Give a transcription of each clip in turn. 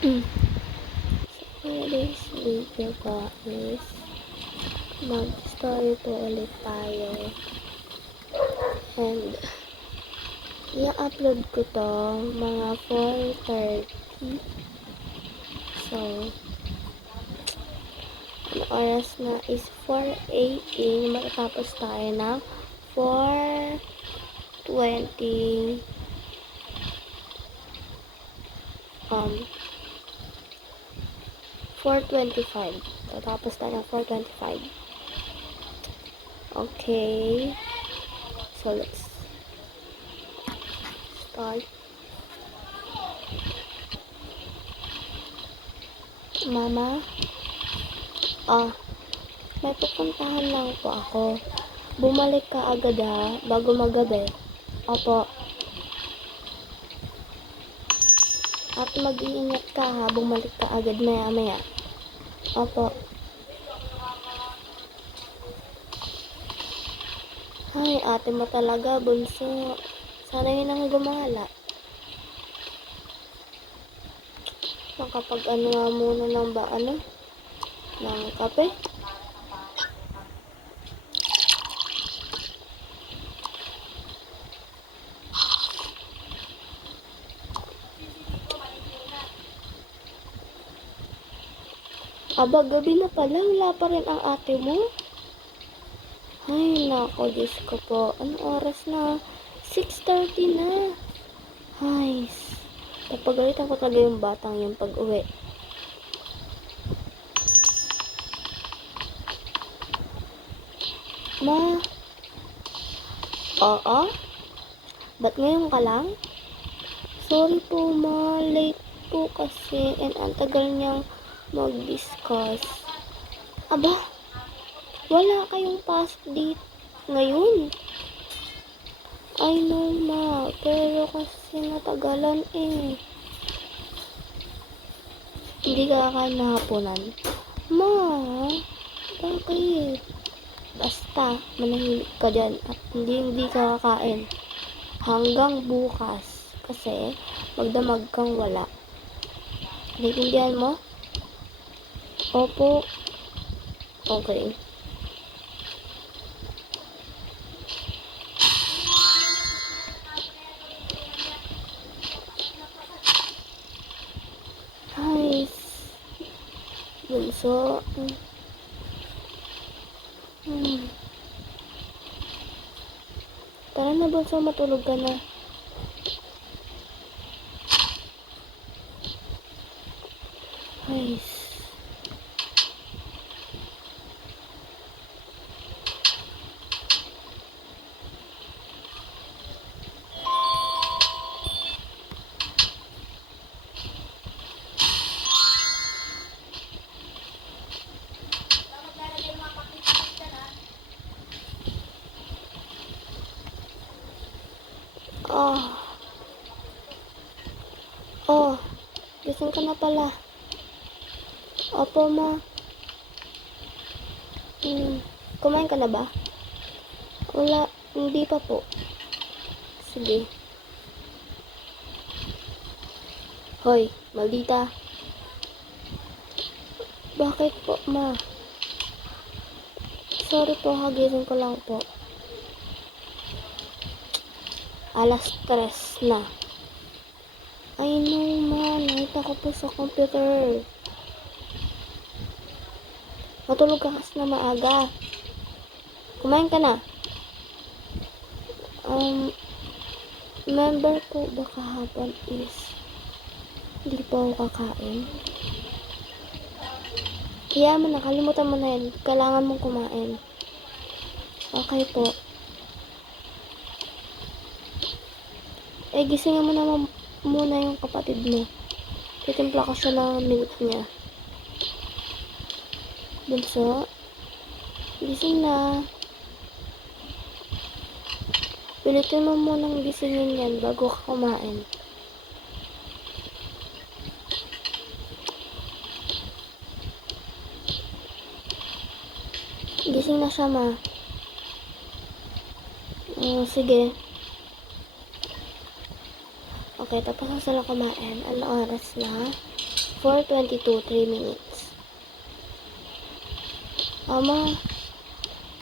Today's video guys, mag-story po ulit tayo. And i-upload ko to mga 4:30. So, ang oras na is 4 AM. Matatapos tayo ng 4:20. 4:25. Tapos tayo ng 4:25. Okay. So, let's start. Mama? May pupuntahan lang po ako. Bumalik ka agad ha, bago magabi. Opo. At mag-iingat ka ha, bumalik ka agad maya-maya. Opo. Ay, ate mo talaga, bunso. Sana yun ang gumala. Makapag nga muna ng ng kape. Aba, gabi na pala. Wala pa rin ang ate mo. Ay, nako, Diyos ko po. Anong oras na? 6:30 na. Ay, napagalitan ko talaga yung batang yung pag-uwi. Ma? Oo? Ba't ngayon ka lang? Sorry po, ma. Late po kasi. And ang tagal niyang mag-discuss. Aba, wala kayong pasok dito ngayon. I know, ma. Pero kasi natagalan eh. Hindi ka kanahaponan. Ma, bakit? Basta, manahimik ka dyan at hindi ka kakain. Hanggang bukas. Kasi, magdamag kang wala. Naintindihan mo? Opo. Okay. Hi. Bunso. Tara na, bunso. Matulog ka na. Hi. Gising ka na pala. Opo, ma. Kumain ka na ba? Wala, hindi pa po. Sige. Hoy, maldita. Bakit po, ma? Sorry po, hagising ko lang po. Alas 3 na. I know, ma. Nakita ko po sa computer. Matulog ka kasi na maaga. Kumain ka na? Member po ba kahapon is hindi po ako kakain? Kaya mo, nakalimutan mo na yan. Kailangan mong kumain. Okay po. Gisingin mo naman muna yung kapatid mo. Titimpla ko siya ng milk niya. Bunso, gising na. Pilitin mo munang gisingin yan bago ka kumain. Gising na siya, ma. Sige. Okay, tapos na sila kumain. Ano oras na? 4:22, 3 minutes. Ama,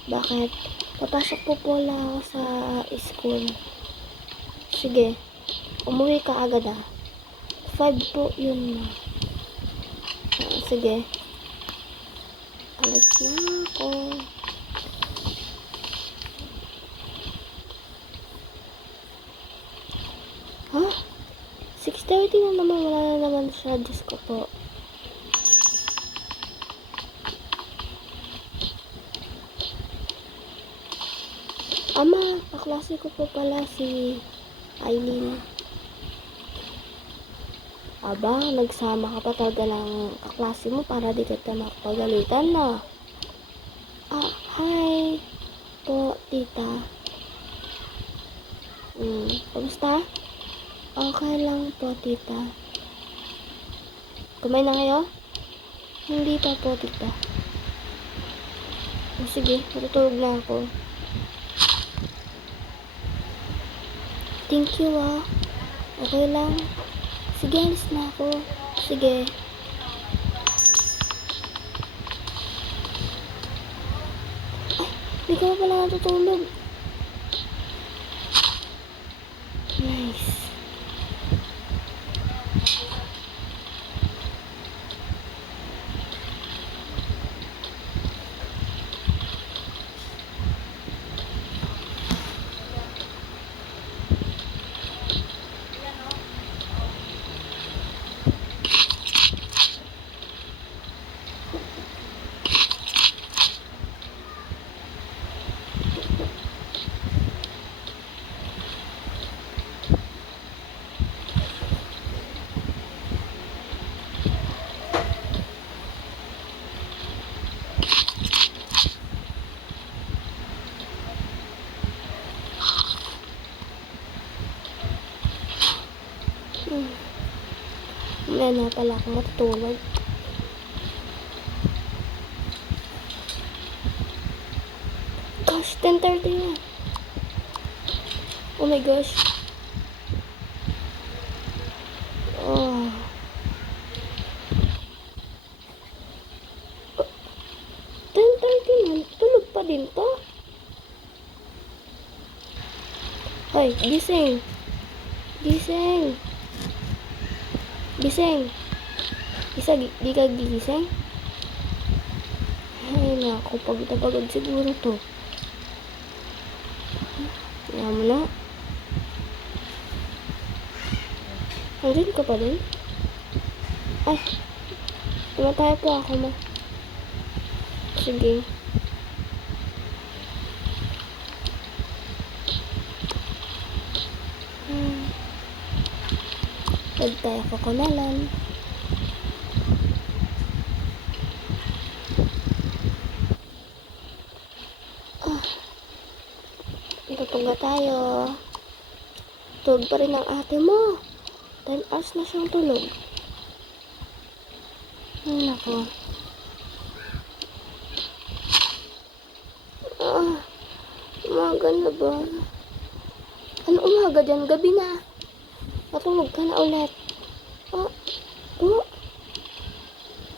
bakit? Papasok po pala ako sa school. Sige, umuwi ka agad 5 po yun. Sige. Alis na ako. Ha? 6:30 na naman. Wala na naman siya. Diyos ko po. Ama, kaklase ko po pala si Aileen. Aba, nagsama ka pa talaga ng kaklase mo para di kita makapagalitan na. Hi po, tita. Kamusta? Okay lang po, tita. Kumain na kayo? Hindi pa po, tita. Sige, matutulog na ako. Thank you Okay lang. Sige, alis na ako. Sige. Ay, hindi ka pala natutulog. Nice. Mamaya na pala ako matutulog. Gosh, 10:30 na. Oh my gosh. Oh. 10:30 na. Tulog pa din to. Hoy, gising. Gising. Gising. Di ka gigising? Ay, naku. Pagod na pagod siguro to. Kaya mo na. Andun ka pa din? Ay. Tumataya po ako ma. Sige. Pagtaya ko kanalan. Tutunga tayo. Tulog pa rin ang ate mo. 10 hours na siyang tulog. Ay, nako. Umaga na ba? Ano umaga dyan? Gabi na. Matulog ka na ulit.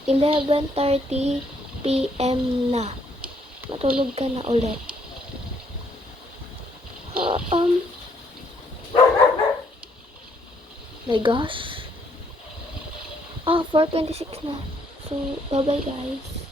11:30 PM na. Matulog ka na ulit. My gosh. 4:26 na. So, bye-bye guys.